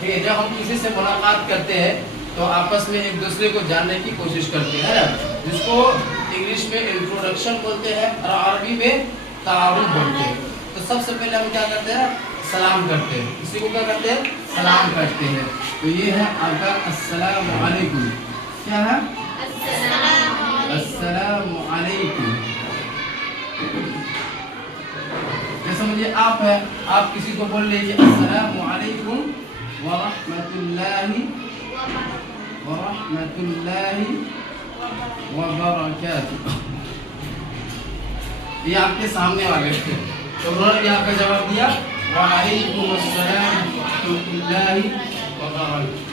ٹھیک ہے. جب ہم کسی سے ملاقات کرتے ہیں تو آپس میں ایک دوسرے کو جاننے کی کوشش کرتے ہیں, جس کو انگلش میں انٹروڈکشن بولتے ہیں اور عربی میں تعارف بولتے ہیں. تو سب سے پہلے ہم کیا کرتے ہیں, سلام کرتے ہیں. کسی کو کیا کرتے ہیں, سلام کرتے ہیں. تو یہ ہے آپ کا السلام علیکم. کیا ہے, السلام علیکم. جیسے مجھے آپ ہے, آپ کسی کو بول لیجیے السلام علیکم ورحمۃ اللہ وبرکاتہ. یہ آپ کے سامنے والے تھے تو انہوں نے بھی آپ کا جواب دیا وعلیکم السلام ورحمۃ اللہ وبرکاتہ.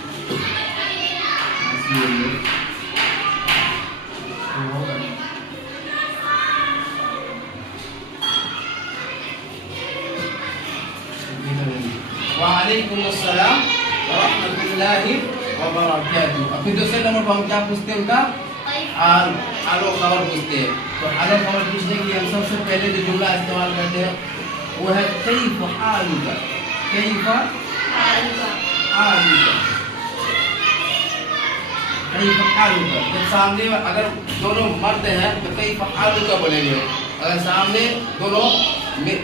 وعلیکم السلام ورحمۃ اللہ وبرکاتہ. پھر دوسرے نمبر پر ہم کیا پوچھتے ہیں, ان کا حال و خبر پوچھتے ہیں. تو حال و خبر پوچھنے کے لیے ہم سب سے پہلے جو جملہ استعمال کرتے ہیں وہ ہے کیف حالک. کیف حالک, کیف حالک. جب سامنے اگر دونوں مرد ہیں تو کیف حالک بولیں گے. اگر سامنے دونوں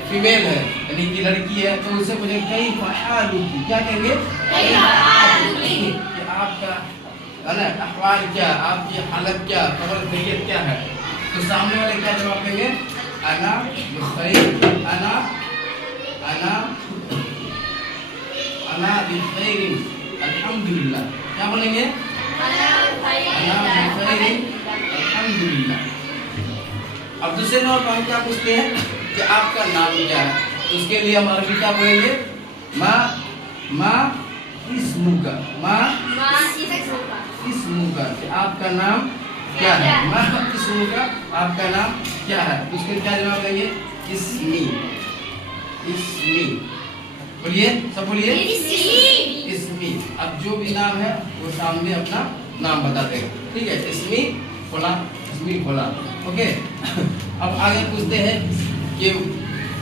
فیمیل ہے یعنی کہ لڑکی ہے تو اسے پوچھیں کیف حالک. کیا کہیں گے, کہ آپ کا احوال کیا, آپ کی حالت کیا, خبر خیریت کیا ہے. تو سامنے والے کیا جواب دیں گے, انا بخیر, انا بخیر الحمدللہ. کیا بولیں گے, انا بخیر الحمدللہ. اب دوسرے نمبر پر ہم کیا پوچھتے ہیں کہ آپ کا نام کیا ہے. تو اس کے لیے ہم عربی کیا بولیں گے, ما اسمک. ما اسمک, کہ آپ کا نام کیا ہے. ما اسمک, آپ کا نام کیا ہے. اس کے کیا جواب دیں گے, اسمی. اسمی بولیے, سب بولیے اسمی. اب جو بھی نام ہے وہ سامنے اپنا نام بتاتے ہیں. ٹھیک ہے, اسمی فلاں, اسمی فلاں. اوکے. اب آگے پوچھتے ہیں کہ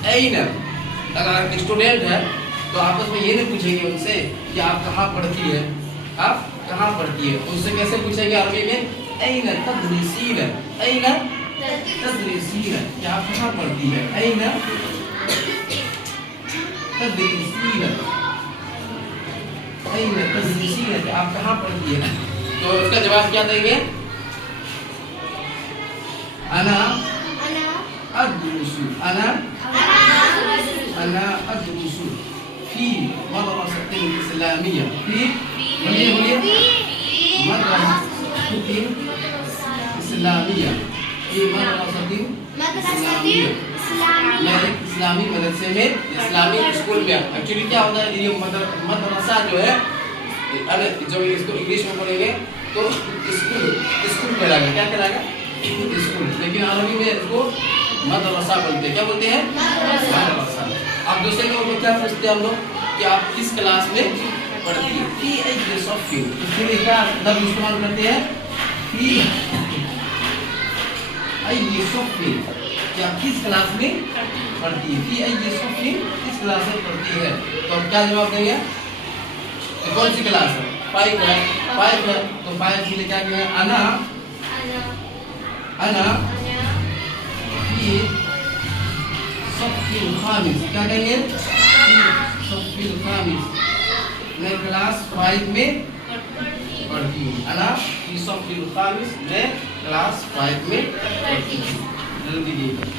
این, اگر اسٹوڈنٹ ہے تو آپس میں یہ نہیں پوچھیں گے ان سے کہ آپ کہاں پڑھتی ہے, آپ کہاں پڑھتی ہے. ان سے کیسے پوچھیں گے عربی میں, این تدریسین. این تدریسین, کہ آپ کہاں پڑھتی ہے. این تدریسین, این تدریسین, کہ آپ کہاں پڑھتی ہے. تو اس کا جواب کیا دیں گے, انا ادرس. انا ادرس فی مدرسۃ اسلامیہ. فی بولیے مدرسۃ اسلامیہ. فی مدرسۃ اسلامیہ, میں ایک اسلامی مدرسے میں, اسلامی اسکول میں. ایکچولی کیا ہوتا ہے, یہ مدرسہ جو ہے جب اس کو انگلش میں بولیں گے تو اسکول کہلائے گا. کیا کہلائے گا, اسکول. لیکن عربی میں اس کو مدرسہ بولتے ہیں. کیا بولتے ہیں, مدرسہ. اب دوسرے لوگوں کو کیا پوچھتے ہیں ہم لوگ کہ آپ کس کلاس میں پڑھتی ہیں. فی ای صف, اس کے لیے کیا لفظ استعمال کرتے ہیں, فی ای صف, کہ آپ کس کلاس میں پڑھتی ہے. فی ای صف, کس کلاس میں پڑھتی ہے. تو آپ کیا جواب دیں گے, کون سی کلاس ہے, 5 ہے. 5 ہے تو 5 کے لیے کیا کہیں گے, انا فی صف الخامس. کیا کہیں گے, صف الخامس, میں کلاس 5 میں پڑھتی ہوں. انا فی صف الخامس, میں کلاس 5 میں پڑھتی ہوں. جلدی دیجیے.